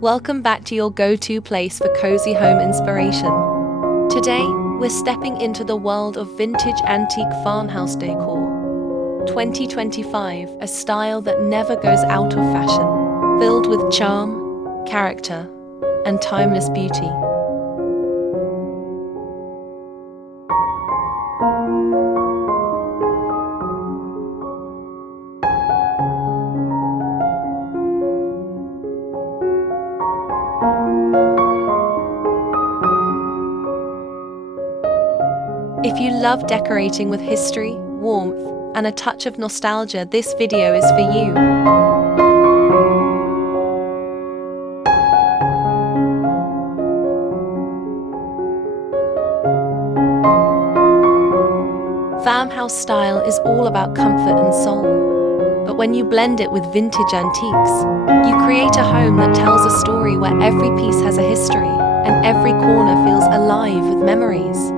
Welcome back to your go-to place for cozy home inspiration. Today, we're stepping into the world of vintage antique farmhouse decor. 2025, a style that never goes out of fashion, filled with charm, character, and timeless beauty. If you love decorating with history, warmth, and a touch of nostalgia, this video is for you. Farmhouse style is all about comfort and soul. But when you blend it with vintage antiques, you create a home that tells a story where every piece has a history and every corner feels alive with memories.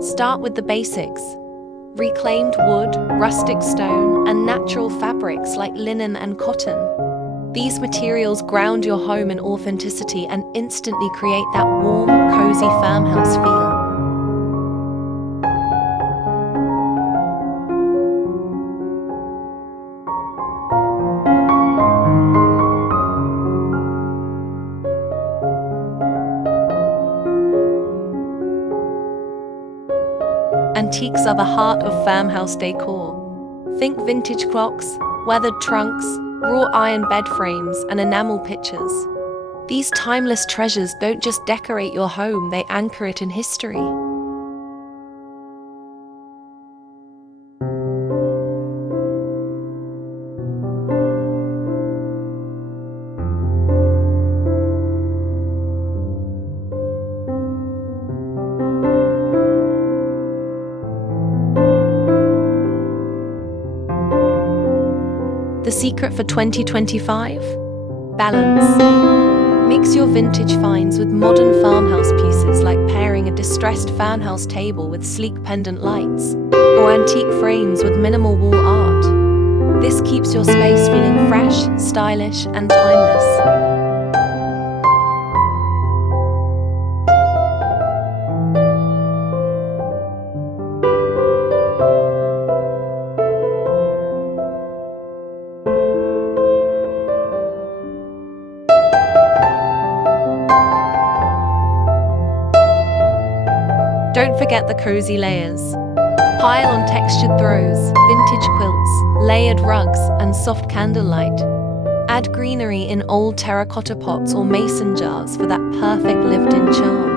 Start with the basics: reclaimed wood, rustic stone, and natural fabrics like linen and cotton. These materials ground your home in authenticity and instantly create that warm, cozy farmhouse feel. Antiques are the heart of farmhouse decor. Think vintage clocks, weathered trunks, wrought iron bed frames, and enamel pictures. These timeless treasures don't just decorate your home, they anchor it in history. The secret for 2025? Balance. Mix your vintage finds with modern farmhouse pieces, like pairing a distressed farmhouse table with sleek pendant lights, or antique frames with minimal wall art. This keeps your space feeling fresh, stylish, and timeless. Don't forget the cozy layers. Pile on textured throws, vintage quilts, layered rugs, and soft candlelight. Add greenery in old terracotta pots or mason jars for that perfect lived-in charm.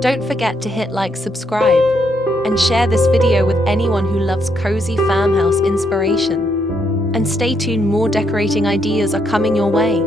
Don't forget to hit like, subscribe, and share this video with anyone who loves cozy farmhouse inspiration. And stay tuned, more decorating ideas are coming your way.